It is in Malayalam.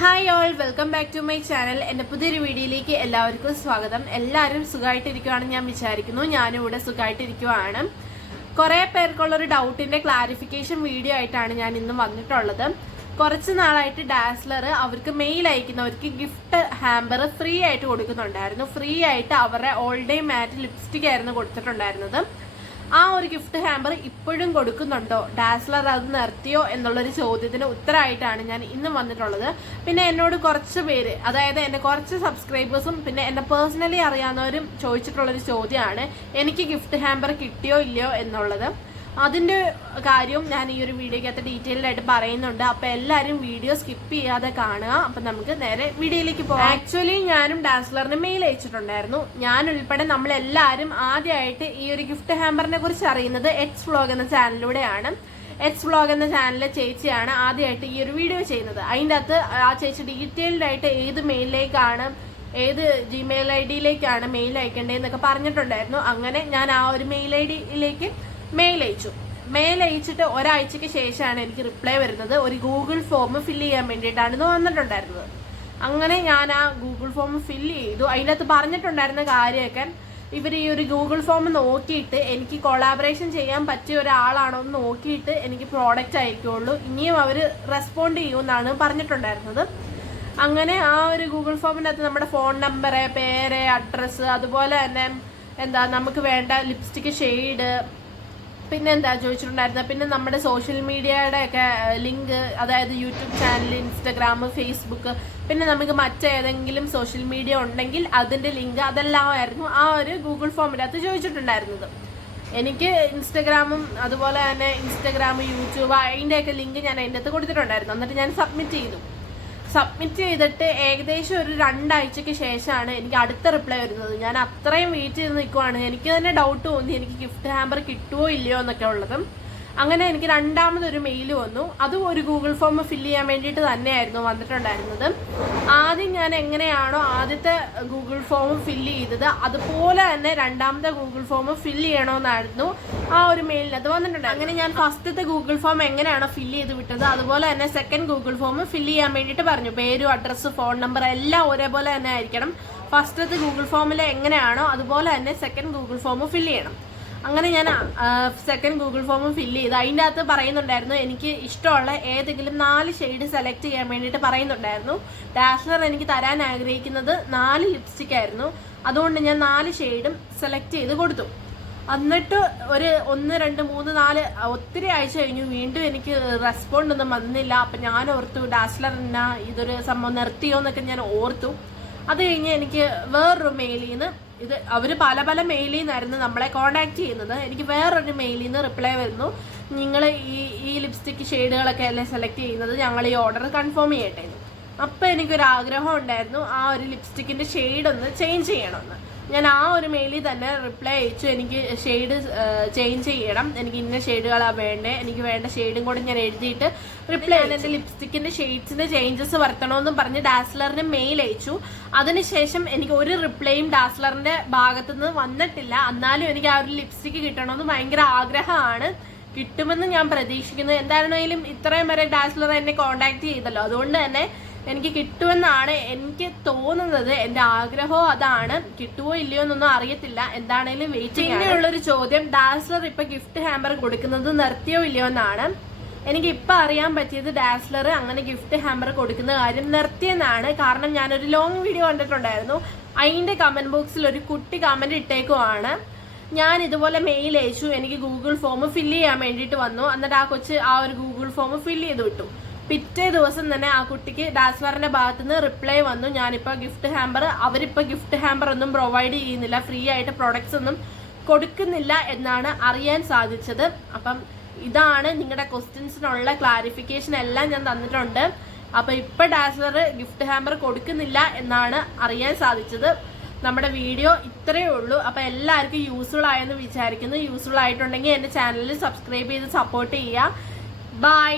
Hi all welcome back to my channel എന്റെ പുതിയൊരു വീഡിയോയിലേക്ക് എല്ലാവർക്കും സ്വാഗതം. എല്ലാവരും സുഖമായിട്ടിരിക്കുവാണെന്ന് ഞാൻ വിചാരിക്കുന്നു. ഞാനും ഇവിടെ സുഖമായിട്ടിരിക്കുവാണ്. കുറേ പേർക്കുള്ളൊരു ഡൗട്ടിന്റെ ക്ലാരിഫിക്കേഷൻ വീഡിയോ ആയിട്ടാണ് ഞാൻ ഇന്ന് വന്നിട്ടുള്ളത്. കുറച്ച് നാളായിട്ട് ഡാസ്ലർ അവർക്ക് മെയിൽ അയക്കുന്നവർക്ക് ഗിഫ്റ്റ് ഹാമ്പർ ഫ്രീ ആയിട്ട് കൊടുക്കുന്നുണ്ടായിരുന്നു. ഫ്രീ ആയിട്ട് അവരുടെ ഓൾ ഡേ മാറ്റ് ലിപ്സ്റ്റിക് ആയിരുന്നു കൊടുത്തിട്ടുണ്ടായിരുന്നത്. ആ ഒരു ഗിഫ്റ്റ് ഹാമ്പർ ഇപ്പോഴും കൊടുക്കുന്നുണ്ടോ? ഡാസ്ലർ അത് നിർത്തിയോ എന്നുള്ളൊരു ചോദ്യത്തിന് ഉത്തരമായിട്ടാണ് ഞാൻ ഇന്ന് വന്നിട്ടുള്ളത്. പിന്നെ എന്നോട് കുറച്ച് പേര് അതായത് എന്റെ കുറച്ച് സബ്സ്ക്രൈബേഴ്സും പിന്നെ എന്നെ പേഴ്സണലി അറിയാവുന്നവരും ചോദിച്ചിട്ടുള്ളൊരു ചോദ്യമാണ് എനിക്ക് ഗിഫ്റ്റ് ഹാമ്പർ കിട്ടിയോ ഇല്ലയോ എന്നുള്ളത്. അതിന്റെ കാര്യവും ഞാൻ ഈ ഒരു വീഡിയോക്കകത്ത് ഡീറ്റെയിൽഡ് ആയിട്ട് പറയുന്നുണ്ട്. അപ്പൊ എല്ലാരും വീഡിയോ സ്കിപ്പ് ചെയ്യാതെ കാണുക. അപ്പൊ നമുക്ക് നേരെ വീഡിയോയിലേക്ക് പോകാം. ആക്ച്വലി ഞാനും ഡാൻസ്ലറിന് മെയിൽ അയച്ചിട്ടുണ്ടായിരുന്നു. ഞാൻ ഉൾപ്പെടെ നമ്മൾ എല്ലാരും ആദ്യമായിട്ട് ഈ ഒരു ഗിഫ്റ്റ് ഹാമ്പറിനെ കുറിച്ച് അറിയുന്നത് എക്സ് വ്ളോഗ് എന്ന ചാനലിലൂടെയാണ് എക്സ് വ്ളോഗ് എന്ന ചാനലിലെ ചേച്ചിയാണ് ആദ്യമായിട്ട് ഈ ഒരു വീഡിയോ ചെയ്യുന്നത്. അതിന്റെ അകത്ത് ആ ചേച്ചി ഡീറ്റെയിൽഡ് ആയിട്ട് ഏത് മെയിലിലേക്കാണ് ഏത് ജിമെയിൽ ഐ ഡിയിലേക്കാണ് മെയിൽ അയക്കേണ്ടതെന്നൊക്കെ പറഞ്ഞിട്ടുണ്ടായിരുന്നു. അങ്ങനെ ഞാൻ ആ ഒരു മെയിൽ ഐ ഡിയിലേക്ക് മെയിൽ അയച്ചു മെയിൽ അയച്ചിട്ട് ഒരാഴ്ചയ്ക്ക് ശേഷമാണ് എനിക്ക് റിപ്ലൈ വരുന്നത്. ഒരു ഗൂഗിൾ ഫോം ഫില്ല് ചെയ്യാൻ വേണ്ടിയിട്ടാണ് ഇത് വന്നിട്ടുണ്ടായിരുന്നത്. അങ്ങനെ ഞാൻ ആ ഗൂഗിൾ ഫോം ഫില്ല് ചെയ്തു. അതിനകത്ത് പറഞ്ഞിട്ടുണ്ടായിരുന്ന കാര്യമൊക്കെ ഇവർ ഈ ഒരു ഗൂഗിൾ ഫോം നോക്കിയിട്ട് എനിക്ക് കൊളാബറേഷൻ ചെയ്യാൻ പറ്റിയ ഒരാളാണോ എന്ന് നോക്കിയിട്ട് എനിക്ക് പ്രോഡക്റ്റ് അയക്കുള്ളൂ. ഇനിയും അവർ റെസ്പോണ്ട് ചെയ്യുമെന്നാണ് പറഞ്ഞിട്ടുണ്ടായിരുന്നത്. അങ്ങനെ ആ ഒരു ഗൂഗിൾ ഫോമിനകത്ത് നമ്മുടെ ഫോൺ നമ്പർ പേര് അഡ്രസ്സ് അതുപോലെ തന്നെ എന്താ നമുക്ക് വേണ്ട ലിപ്സ്റ്റിക് ഷെയ്ഡ് പിന്നെ എന്താ ചോദിച്ചിട്ടുണ്ടായിരുന്നത്? പിന്നെ നമ്മുടെ സോഷ്യൽ മീഡിയയുടെ ഒക്കെ ലിങ്ക് അതായത് യൂട്യൂബ് ചാനൽ ഇൻസ്റ്റഗ്രാം ഫേസ്ബുക്ക് പിന്നെ നമുക്ക് മറ്റേതെങ്കിലും സോഷ്യൽ മീഡിയ ഉണ്ടെങ്കിൽ അതിന്റെ ലിങ്ക് അതെല്ലാമായിരുന്നു ആ ഒരു ഗൂഗിൾ ഫോമിനകത്ത് ചോദിച്ചിട്ടുണ്ടായിരുന്നത്. എനിക്ക് ഇൻസ്റ്റഗ്രാമും അതുപോലെ തന്നെ ഇൻസ്റ്റഗ്രാം യൂട്യൂബ് അതിന്റെയൊക്കെ ലിങ്ക് ഞാൻ അതിന്റെ അകത്ത് കൊടുത്തിട്ടുണ്ടായിരുന്നു. എന്നിട്ട് ഞാൻ സബ്മിറ്റ് ചെയ്തു. സബ്മിറ്റ് ചെയ്തിട്ട് ഏകദേശം ഒരു രണ്ടാഴ്ചക്ക് ശേഷമാണ് എനിക്ക് അടുത്ത റിപ്ലൈ വരുന്നത്. ഞാൻ അത്രയും വെയിറ്റ് ചെയ്ത് നിൽക്കുവാണ് എനിക്ക് തന്നെ ഡൗട്ട് തോന്നി എനിക്ക് ഗിഫ്റ്റ് ഹാമ്പർ കിട്ടുമോ ഇല്ലയോ എന്നൊക്കെ ഉള്ളത്. അങ്ങനെ എനിക്ക് രണ്ടാമതൊരു മെയിൽ വന്നു. അതും ഒരു ഗൂഗിൾ ഫോം ഫില്ല് ചെയ്യാൻ വേണ്ടിയിട്ട് തന്നെയായിരുന്നു വന്നിട്ടുണ്ടായിരുന്നത്. ആദ്യം ഞാൻ എങ്ങനെയാണോ ആദ്യത്തെ ഗൂഗിൾ ഫോം ഫില്ല് ചെയ്തത് അതുപോലെ തന്നെ രണ്ടാമത്തെ ഗൂഗിൾ ഫോം ഫില്ല് ചെയ്യണമെന്നായിരുന്നു ആ ഒരു മെയിലിൽ അത് വന്നിട്ടുണ്ട് അങ്ങനെ ഞാൻ ഫസ്റ്റത്തെ ഗൂഗിൾ ഫോം എങ്ങനെയാണോ ഫില്ല് ചെയ്ത് വിട്ടത് അതുപോലെ തന്നെ സെക്കൻഡ് ഗൂഗിൾ ഫോം ഫില്ല് ചെയ്യാൻ വേണ്ടിയിട്ട് പറഞ്ഞു. പേരും അഡ്രസ്സ് ഫോൺ നമ്പർ എല്ലാം ഒരേപോലെ തന്നെ ആയിരിക്കണം. ഫസ്റ്റത്തെ ഗൂഗിൾ ഫോമിൽ എങ്ങനെയാണോ അതുപോലെ തന്നെ സെക്കൻഡ് ഗൂഗിൾ ഫോം ഫില്ല് ചെയ്യണം. അങ്ങനെ ഞാൻ സെക്കൻഡ് ഗൂഗിൾ ഫോം ഫില്ല് ചെയ്ത്. അതിന്റെ അകത്ത് പറയുന്നുണ്ടായിരുന്നു എനിക്ക് ഇഷ്ടമുള്ള ഏതെങ്കിലും നാല് ഷെയ്ഡ് സെലക്ട് ചെയ്യാൻ വേണ്ടിയിട്ട് പറയുന്നുണ്ടായിരുന്നു. ഡാഷ്ലർ എനിക്ക് തരാൻ ആഗ്രഹിക്കുന്നത് നാല് ലിപ്സ്റ്റിക് ആയിരുന്നു. അതുകൊണ്ട് ഞാൻ നാല് ഷെയ്ഡും സെലക്ട് ചെയ്ത് കൊടുത്തു. എന്നിട്ട് ഒരു ഒന്ന് രണ്ട് മൂന്ന് നാല് ഒത്തിരി ആഴ്ച കഴിഞ്ഞു. വീണ്ടും എനിക്ക് റെസ്പോണ്ട് ഒന്നും വന്നില്ല. അപ്പം ഞാൻ ഓർത്തു ഡാസ്ലർ എന്നാ ഇതൊരു സംഭവം നിർത്തിയോ എന്നൊക്കെ ഞാൻ ഓർത്തു. അത് കഴിഞ്ഞ് എനിക്ക് വേറൊരു മെയിലിൽ നിന്ന് ഇത് അവർ പല പല മെയിലിൽ നിന്നായിരുന്നു നമ്മളെ കോണ്ടാക്ട് ചെയ്യുന്നത്. എനിക്ക് വേറൊരു മെയിലിൽ നിന്ന് റിപ്ലൈ വരുന്നു. നിങ്ങൾ ഈ ഈ ലിപ്സ്റ്റിക് ഷെയ്ഡുകളൊക്കെ അല്ലേ സെലക്ട് ചെയ്യുന്നത്? ഞങ്ങൾ ഈ ഓർഡർ കൺഫേം ചെയ്യട്ടെ അപ്പോൾ അപ്പം എനിക്കൊരു ആഗ്രഹം ഉണ്ടായിരുന്നു ആ ഒരു ലിപ്സ്റ്റിക്കിന്റെ ഷെയ്ഡ് ഒന്ന് ചേഞ്ച് ചെയ്യണമെന്ന്. ഞാൻ ആ ഒരു മെയിലിൽ തന്നെ റിപ്ലൈ അയച്ചു. എനിക്ക് ഷെയ്ഡ് ചേഞ്ച് ചെയ്യണം. എനിക്ക് ഇന്ന ഷെയ്ഡുകളാണ് വേണ്ടേ. എനിക്ക് വേണ്ട ഷെയ്ഡും കൂടെ ഞാൻ എഴുതിയിട്ട് റിപ്ലൈ എന്റെ ലിപ്സ്റ്റിക്കിന്റെ ഷെയ്ഡ്സിന്റെ ചേഞ്ചസ് വരുത്തണമെന്നും പറഞ്ഞ് ഡാസ്ലറിന് മെയിൽ അയച്ചു. അതിനുശേഷം എനിക്ക് ഒരു റിപ്ലൈയും ഡാസ്ലറിന്റെ ഭാഗത്തുനിന്ന് വന്നിട്ടില്ല. എന്നാലും എനിക്ക് ആ ഒരു ലിപ്സ്റ്റിക്ക് കിട്ടണമെന്ന് ഭയങ്കര ആഗ്രഹമാണ്. കിട്ടുമെന്ന് ഞാൻ പ്രതീക്ഷിക്കുന്നു. എന്തായിരുന്നാലും ഇത്രയും വരെ ഡാസ്ലർ എന്നെ കോണ്ടാക്ട് ചെയ്തല്ലോ. അതുകൊണ്ട് തന്നെ എനിക്ക് കിട്ടുമെന്നാണ് എനിക്ക് തോന്നുന്നത്. എന്റെ ആഗ്രഹവും അതാണ്. കിട്ടുമോ ഇല്ലയോ എന്നൊന്നും അറിയത്തില്ല. എന്താണേലും വെയിറ്റ് ഒരു ചോദ്യം ഡാസ്ലർ ഇപ്പൊ ഗിഫ്റ്റ് ഹാമ്പർ കൊടുക്കുന്നത് നിർത്തിയോ ഇല്ലയോ എന്നാണ്. എനിക്ക് ഇപ്പൊ അറിയാൻ പറ്റിയത് ഡാസ്ലർ അങ്ങനെ ഗിഫ്റ്റ് ഹാമ്പർ കൊടുക്കുന്ന കാര്യം നിർത്തിയെന്നാണ്. കാരണം ഞാനൊരു ലോങ് വീഡിയോ കണ്ടിട്ടുണ്ടായിരുന്നു. അതിന്റെ കമന്റ് ബോക്സിൽ ഒരു കുട്ടി കമന്റ് ഇട്ടേക്കുവാണ്. ഞാൻ ഇതുപോലെ മെയിൽ അയച്ചു. എനിക്ക് ഗൂഗിൾ ഫോം ഫില്ല് ചെയ്യാൻ വേണ്ടിയിട്ട് വന്നു. എന്നിട്ട് ആ കൊച്ച് ആ ഒരു ഗൂഗിൾ ഫോം ഫില്ല് ചെയ്ത് വിട്ടു. പിറ്റേ ദിവസം തന്നെ ആ കുട്ടിക്ക് ഡാസ്ലറിന്റെ ഭാഗത്ത് നിന്ന് റിപ്ലൈ വന്നു. ഞാനിപ്പോൾ ഗിഫ്റ്റ് ഹാമ്പർ അവരിപ്പോ ഗിഫ്റ്റ് ഹാമ്പർ ഒന്നും പ്രൊവൈഡ് ചെയ്യുന്നില്ല. ഫ്രീ ആയിട്ട് പ്രൊഡക്ട്സ് ഒന്നും കൊടുക്കുന്നില്ല എന്നാണ് അറിയാൻ സാധിച്ചത്. അപ്പം ഇതാണ് നിങ്ങളുടെ ക്വസ്റ്റ്യൻസിനുള്ള ക്ലാരിഫിക്കേഷൻ എല്ലാം ഞാൻ തന്നിട്ടുണ്ട്. അപ്പൊ ഇപ്പൊ ഡാസ്ലർ ഗിഫ്റ്റ് ഹാമ്പർ കൊടുക്കുന്നില്ല എന്നാണ് അറിയാൻ സാധിച്ചത്. നമ്മുടെ വീഡിയോ ഇത്രയേ ഉള്ളൂ. അപ്പൊ എല്ലാവർക്കും യൂസ്ഫുൾ ആയെന്ന് വിചാരിക്കുന്നു. യൂസ്ഫുൾ ആയിട്ടുണ്ടെങ്കിൽ എന്റെ ചാനലിൽ സബ്സ്ക്രൈബ് ചെയ്ത് സപ്പോർട്ട് ചെയ്യുക. ബൈ